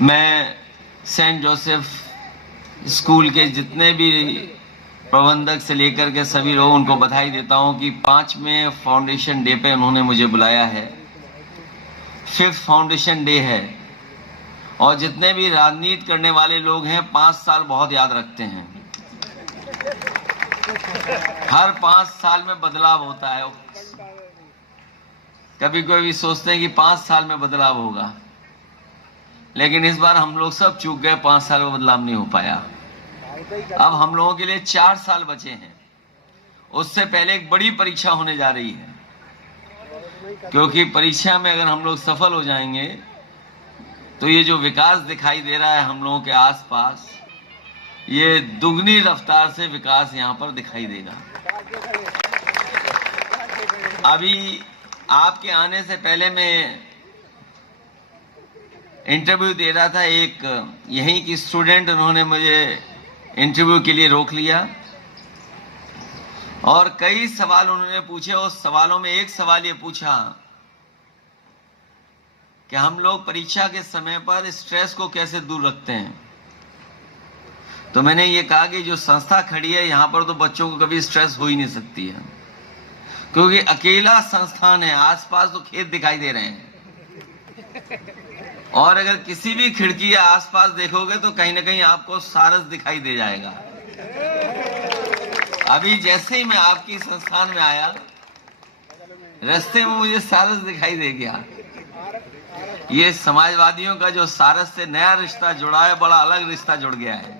मैं Saint Joseph school के जितने भी प्रबंधक से लेकर के सभी लोग उनको बधाई देता हूं कि 5वें फाउंडेशन डे पे उन्होंने मुझे बुलाया है। 5th फाउंडेशन डे है और जितने भी राजनीति करने वाले लोग हैं 5 साल बहुत याद रखते हैं। हर 5 साल में बदलाव होता है। कभी कोई सोचते हैं कि 5 साल में बदलाव होगा, लेकिन इस बार हम लोग सब चूक गए, 5 साल में बदलाव नहीं हो पाया। अब हम लोगों के लिए 4 साल बचे हैं। उससे पहले एक बड़ी परीक्षा होने जा रही है, क्योंकि परीक्षा में अगर हम लोग सफल हो जाएंगे तो ये जो विकास दिखाई दे रहा है हम लोगों के आसपास, ये दुगनी रफ्तार से विकास यहां पर दिखाई देगा। अभी आपके आने से पहले मैं इंटरव्यू दे रहा था, एक यहीं की स्टूडेंट, उन्होंने मुझे इंटरव्यू के लिए रोक लिया और कई सवाल उन्होंने पूछे। उस सवालों में एक सवाल ये पूछा कि हम लोग परीक्षा के समय पर स्ट्रेस को कैसे दूर रखते हैं। तो मैंने ये कहा कि जो संस्था खड़ी है यहां पर तो बच्चों को कभी स्ट्रेस हो ही नहीं सकती है, क्योंकि अकेला संस्थान है, आसपास तो खेत दिखाई दे रहे हैं और अगर किसी भी खिड़की या आसपास देखोगे तो कहीं ना कहीं आपको सारस दिखाई दे जाएगा। अभी जैसे ही मैं आपकी संस्थान में आया, रास्ते में मुझे सारस दिखाई दे गया। ये समाजवादियों का जो सारस से नया रिश्ता जुड़ा है, बड़ा अलग रिश्ता जुड़ गया है।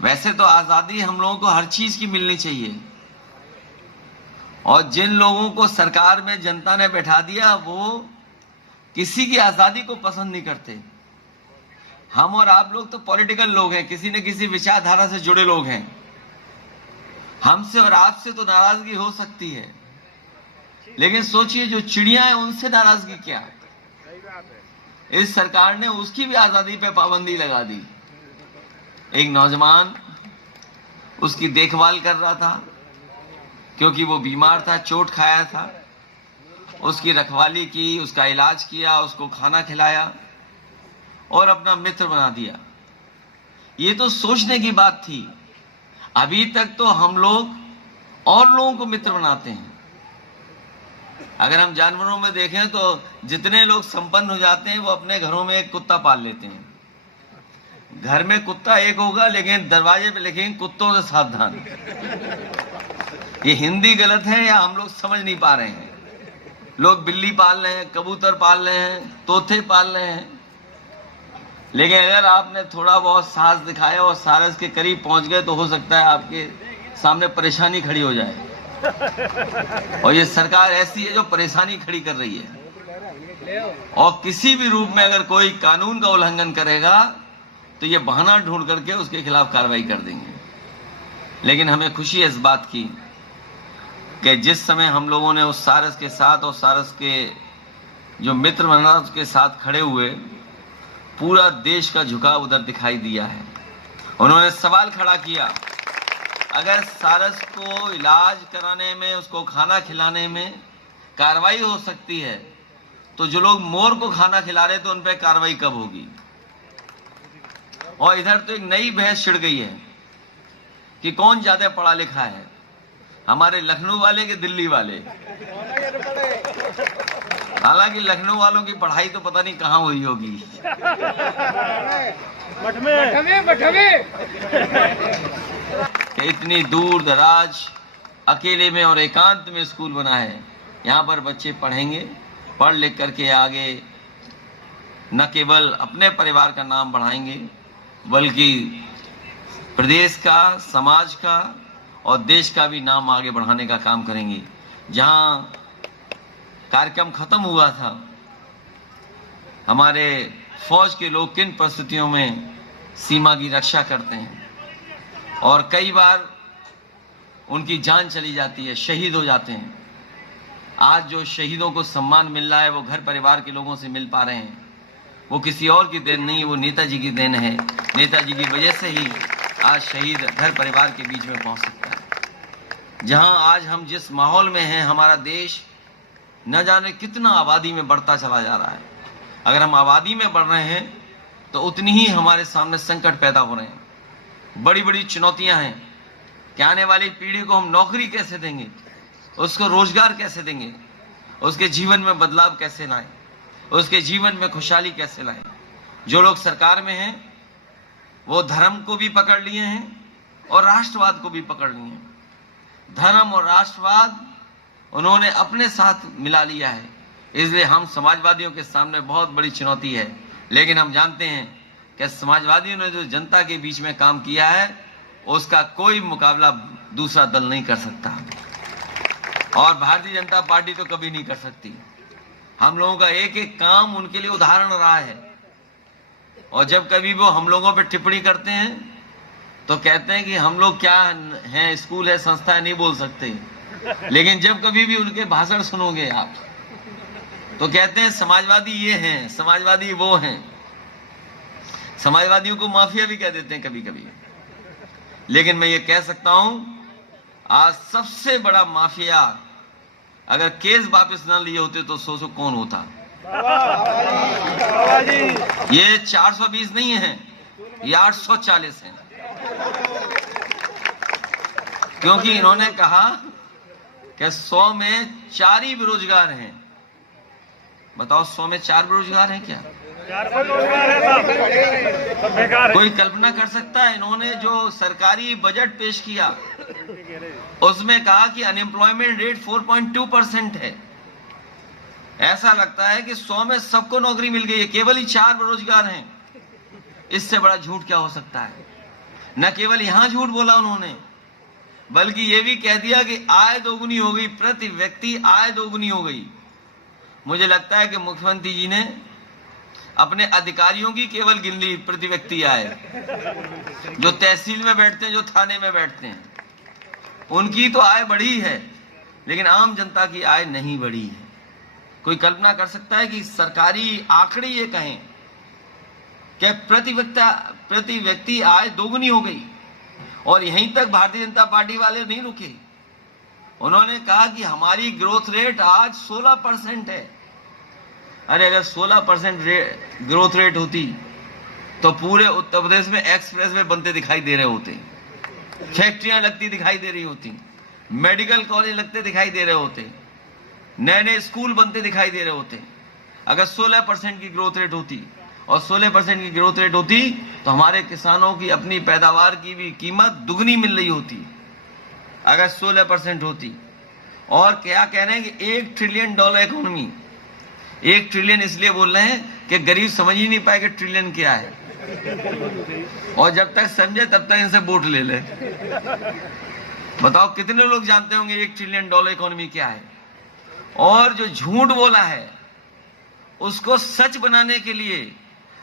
वैसे तो आजादी हम लोगों को हर चीज की मिलनी चाहिए, और जिन लोगों को सरकार में जनता ने बैठा दिया वो किसी की आजादी को पसंद नहीं करते। हम और आप लोग तो पॉलिटिकल लोग हैं, किसी न किसी विचारधारा से जुड़े लोग हैं। हमसे और आपसे तो नाराजगी हो सकती है, लेकिन सोचिए जो चिड़िया है उनसे नाराजगी क्या। इस सरकार ने उसकी भी आजादी पे पाबंदी लगा दी। एक नौजवान उसकी देखभाल कर रहा था क्योंकि वो बीमार था, चोट खाया था। उसकी रखवाली की, उसका इलाज किया, उसको खाना खिलाया और अपना मित्र बना दिया। ये तो सोचने की बात थी। अभी तक तो हम लोग और लोगों को मित्र बनाते हैं। अगर हम जानवरों में देखें तो जितने लोग संपन्न हो जाते हैं वो अपने घरों में एक कुत्ता पाल लेते हैं। घर में कुत्ता एक होगा, लेकिन दरवाजे पे लिखेंगे कुत्तों से सावधान। ये हिंदी गलत है या हम लोग समझ नहीं पा रहे हैं। लोग बिल्ली पाल रहे हैं, कबूतर पाल रहे हैं, तोते पाल रहे हैं, लेकिन अगर आपने थोड़ा बहुत साहस दिखाया और सारस के करीब पहुंच गए तो हो सकता है आपके सामने परेशानी खड़ी हो जाए। और ये सरकार ऐसी है जो परेशानी खड़ी कर रही है, और किसी भी रूप में अगर कोई कानून का उल्लंघन करेगा तो ये बहाना ढूंढ करके उसके खिलाफ कार्रवाई कर देंगे। लेकिन हमें खुशी है इस बात की कि जिस समय हम लोगों ने उस सारस के साथ और सारस के जो मित्र बना उसके साथ खड़े हुए, पूरा देश का झुकाव उधर दिखाई दिया है। उन्होंने सवाल खड़ा किया, अगर सारस को इलाज कराने में, उसको खाना खिलाने में कार्रवाई हो सकती है, तो जो लोग मोर को खाना खिला रहे थे उन पर कार्रवाई कब होगी। और इधर तो एक नई बहस छिड़ गई है कि कौन ज्यादा पढ़ा लिखा है, हमारे लखनऊ वाले के दिल्ली वाले। हालांकि लखनऊ वालों की पढ़ाई तो पता नहीं कहां हुई होगी। इतनी दूर दराज अकेले में और एकांत में स्कूल बना है, यहाँ पर बच्चे पढ़ेंगे, पढ़ लिख करके आगे न केवल अपने परिवार का नाम बढ़ाएंगे बल्कि प्रदेश का, समाज का और देश का भी नाम आगे बढ़ाने का काम करेंगे। जहां कार्यक्रम खत्म हुआ था, हमारे फौज के लोग किन परिस्थितियों में सीमा की रक्षा करते हैं और कई बार उनकी जान चली जाती है, शहीद हो जाते हैं। आज जो शहीदों को सम्मान मिल रहा है वो घर परिवार के लोगों से मिल पा रहे हैं। वो किसी और की देन नहीं, वो नेताजी की देन है। नेताजी की वजह से ही आज शहीद घर परिवार के बीच में पहुंच सकता है। जहां आज हम जिस माहौल में हैं, हमारा देश न जाने कितना आबादी में बढ़ता चला जा रहा है, अगर हम आबादी में बढ़ रहे हैं तो उतनी ही हमारे सामने संकट पैदा हो रहे हैं। बड़ी बड़ी चुनौतियां हैं कि आने वाली पीढ़ी को हम नौकरी कैसे देंगे, उसको रोजगार कैसे देंगे, उसके जीवन में बदलाव कैसे लाएं, उसके जीवन में खुशहाली कैसे लाएं। जो लोग सरकार में हैं वो धर्म को भी पकड़ लिए हैं और राष्ट्रवाद को भी पकड़ लिए हैं। धर्म और राष्ट्रवाद उन्होंने अपने साथ मिला लिया है, इसलिए हम समाजवादियों के सामने बहुत बड़ी चुनौती है। लेकिन हम जानते हैं कि समाजवादियों ने जो जनता के बीच में काम किया है उसका कोई मुकाबला दूसरा दल नहीं कर सकता और भारतीय जनता पार्टी तो कभी नहीं कर सकती। हम लोगों का एक एक काम उनके लिए उदाहरण रहा है और जब कभी वो हम लोगों पर टिप्पणी करते हैं तो कहते हैं कि हम लोग क्या हैं, स्कूल है, संस्था है, नहीं बोल सकते। लेकिन जब कभी भी उनके भाषण सुनोगे आप तो कहते हैं समाजवादी ये हैं, समाजवादी वो हैं। समाजवादियों को माफिया भी कह देते हैं कभी कभी। लेकिन मैं ये कह सकता हूं, आज सबसे बड़ा माफिया अगर केस वापस ना लिए होते तो सोचो कौन होता। ये 420 नहीं है, ये 840 है, क्योंकि इन्होंने कहा कि 100 में 4 ही बेरोजगार हैं। बताओ 100 में 4 बेरोजगार हैं क्या? कोई कल्पना कर सकता है? इन्होंने जो सरकारी बजट पेश किया उसमें कहा कि अनएम्प्लॉयमेंट रेट 4.2% है। ऐसा लगता है कि 100 में सबको नौकरी मिल गई है, केवल ही 4 बेरोजगार हैं। इससे बड़ा झूठ क्या हो सकता है? न केवल यहां झूठ बोला उन्होंने, बल्कि यह भी कह दिया कि आय दोगुनी हो गई, प्रति व्यक्ति आय दोगुनी हो गई। मुझे लगता है कि मुख्यमंत्री जी ने अपने अधिकारियों की केवल गिन ली प्रति व्यक्ति आय, जो तहसील में बैठते हैं, जो थाने में बैठते हैं, उनकी तो आय बढ़ी है, लेकिन आम जनता की आय नहीं बढ़ी है। कोई कल्पना कर सकता है कि सरकारी आंकड़े ये कहें कि प्रति व्यक्ति आय दोगुनी हो गई? और यहीं तक भारतीय जनता पार्टी वाले नहीं रुके, उन्होंने कहा कि हमारी ग्रोथ रेट आज 16% है। अरे अगर 16% ग्रोथ रेट होती तो पूरे उत्तर प्रदेश में एक्सप्रेस वे बनते दिखाई दे रहे होते, फैक्ट्रियां लगती दिखाई दे रही होती, मेडिकल कॉलेज लगते दिखाई दे रहे होते, नए नए स्कूल बनते दिखाई दे रहे होते। अगर 16% की ग्रोथ रेट होती और 16% की ग्रोथ रेट होती तो हमारे किसानों की अपनी पैदावार की भी कीमत दुगनी मिल रही होती अगर 16% होती। और क्या कह रहे हैं कि $1 ट्रिलियन इकोनॉमी। 1 ट्रिलियन इसलिए बोल रहे हैं कि गरीब समझ ही नहीं पाए कि ट्रिलियन क्या है, और जब तक समझे तब तक इनसे वोट ले ले। बताओ कितने लोग जानते होंगे $1 ट्रिलियन इकोनॉमी क्या है? और जो झूठ बोला है उसको सच बनाने के लिए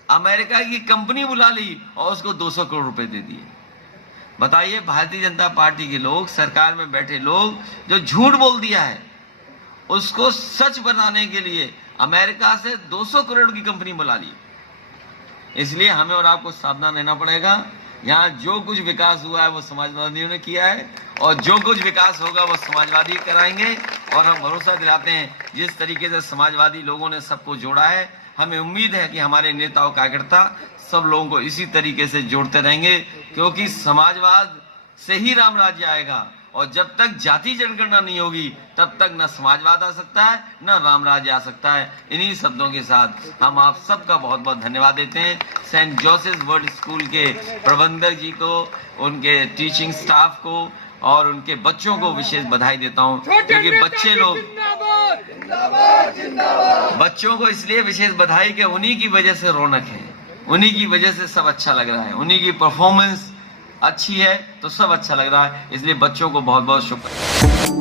अमेरिका की कंपनी बुला ली और उसको 200 करोड़ रुपए दे दिए। बताइए, भारतीय जनता पार्टी के लोग, सरकार में बैठे लोग जो झूठ बोल दिया है उसको सच बनाने के लिए अमेरिका से 200 करोड़ की कंपनी बुला ली। इसलिए हमें और आपको सावधान रहना पड़ेगा। यहाँ जो कुछ विकास हुआ है वो समाजवादियों ने किया है और जो कुछ विकास होगा वो समाजवादी कराएंगे। और हम भरोसा दिलाते हैं, जिस तरीके से समाजवादी लोगों ने सबको जोड़ा है, हमें उम्मीद है कि हमारे नेता और कार्यकर्ता सब लोगों को इसी तरीके से जोड़ते रहेंगे, क्योंकि समाजवाद से ही राम राज्य आएगा। और जब तक जाति जनगणना नहीं होगी तब तक न समाजवाद आ सकता है न राम राज्य आ सकता है। इन्हीं शब्दों के साथ हम आप सबका बहुत बहुत धन्यवाद देते हैं। सेंट जोसेफ वर्ल्ड स्कूल के प्रबंधक जी को, उनके टीचिंग स्टाफ को और उनके बच्चों को विशेष बधाई देता हूं, क्योंकि बच्चों को इसलिए विशेष बधाई कि उन्हीं की वजह से रौनक है, उन्हीं की वजह से सब अच्छा लग रहा है, उन्हीं की परफॉर्मेंस अच्छी है तो सब अच्छा लग रहा है। इसलिए बच्चों को बहुत बहुत शुक्रिया।